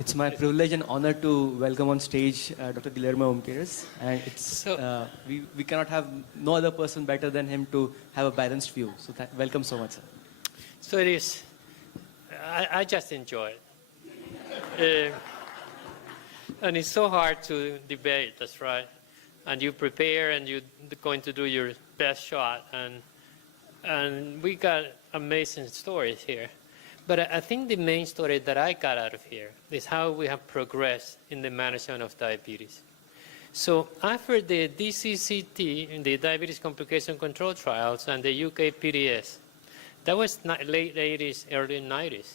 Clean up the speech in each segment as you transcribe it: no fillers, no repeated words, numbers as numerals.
It's my privilege and honor to welcome on stage Dr. Guillermo Umpierrez. And we cannot have no other person better than him to have a balanced view. So welcome so much, sir. So it is. I just enjoy it. And it's so hard to debate, that's right. And you prepare and you're going to do your best shot. And we got amazing stories here. But I think the main story that I got out of here is how we have progressed in the management of diabetes. So after the DCCT, the Diabetes Complication Control Trials, and the UK PDS, that was late 80s, early 90s.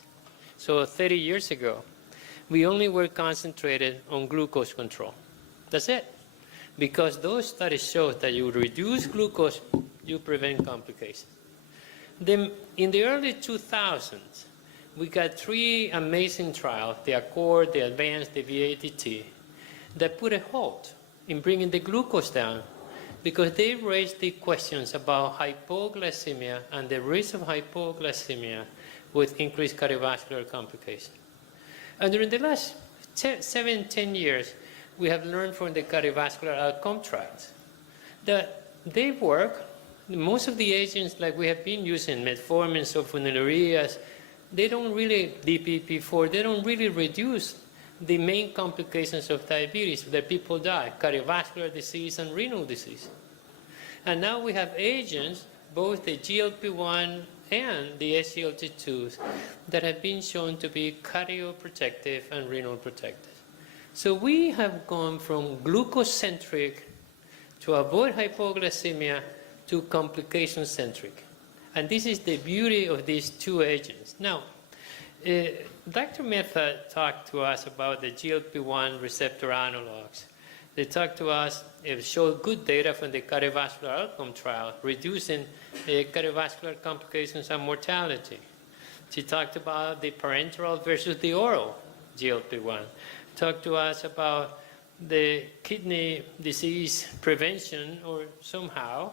So 30 years ago, we only were concentrated on glucose control. That's it. Because those studies showed that you reduce glucose, you prevent complications. Then in the early 2000s, we got three amazing trials, the Accord, the Advance, the VATT, that put a halt in bringing the glucose down because they raised the questions about hypoglycemia and the risk of hypoglycemia with increased cardiovascular complications. And during the last 7-10 years, we have learned from the cardiovascular outcome trials that they work. Most of the agents like we have been using, metformin, sulfonylureas, they don't really, DPP-4, they don't really reduce the main complications of diabetes that people die, cardiovascular disease and renal disease. And now we have agents, both the GLP-1 and the SGLT2s, that have been shown to be cardioprotective and renal protective. So we have gone from glucose-centric to avoid hypoglycemia to complication-centric. And this is the beauty of these two agents. Now, Dr. Mehta talked to us about the GLP-1 receptor analogs. They talked to us, it showed good data from the cardiovascular outcome trial, reducing cardiovascular complications and mortality. She talked about the parenteral versus the oral GLP-1. Talked to us about the kidney disease prevention or somehow,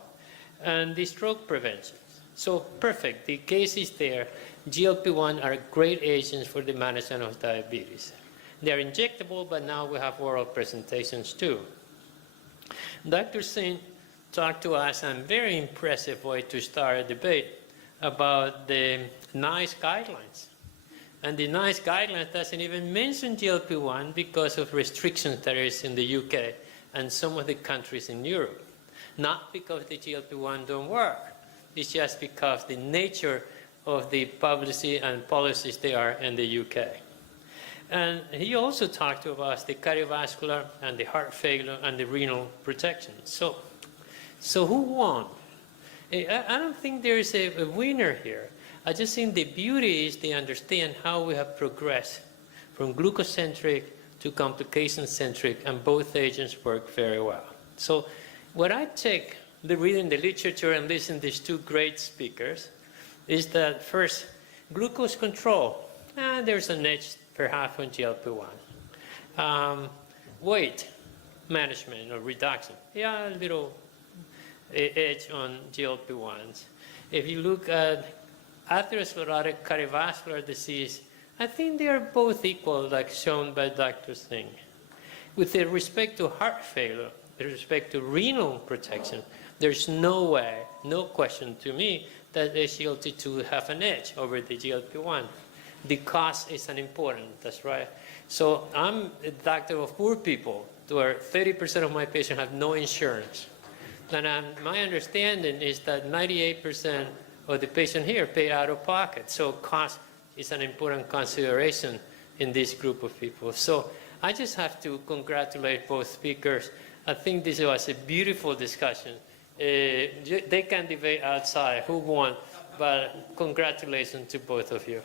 and the stroke prevention. So perfect, the case is there. GLP-1 are great agents for the management of diabetes. They're injectable, but now we have oral presentations too. Dr. Singh talked to us in a very impressive way to start a debate about the NICE guidelines. And the NICE guidelines doesn't even mention GLP-1 because of restrictions there is in the UK and some of the countries in Europe. Not because the GLP-1 don't work. It's just because the nature of the publicity and policies they are in the UK. And he also talked to us the cardiovascular and the heart failure and the renal protection. So who won? I don't think there is a winner here. I just think the beauty is they understand how we have progressed from glucose-centric to complication-centric, and both agents work very well. So what I take reading the literature and listening to these two great speakers is that first, glucose control, there's an edge perhaps on GLP-1. Weight management or reduction, a little edge on GLP-1s. If you look at atherosclerotic cardiovascular disease, I think they are both equal, like shown by Dr. Singh. With respect to heart failure, with respect to renal protection, there's no way, no question to me, that SGLT2 have an edge over the GLP-1. The cost is important, that's right. So I'm a doctor of poor people, where 30% of my patients have no insurance. And my understanding is that 98% of the patients here pay out of pocket. So cost is an important consideration in this group of people. So I just have to congratulate both speakers. I think this was a beautiful discussion. They can debate outside who won, but congratulations to both of you.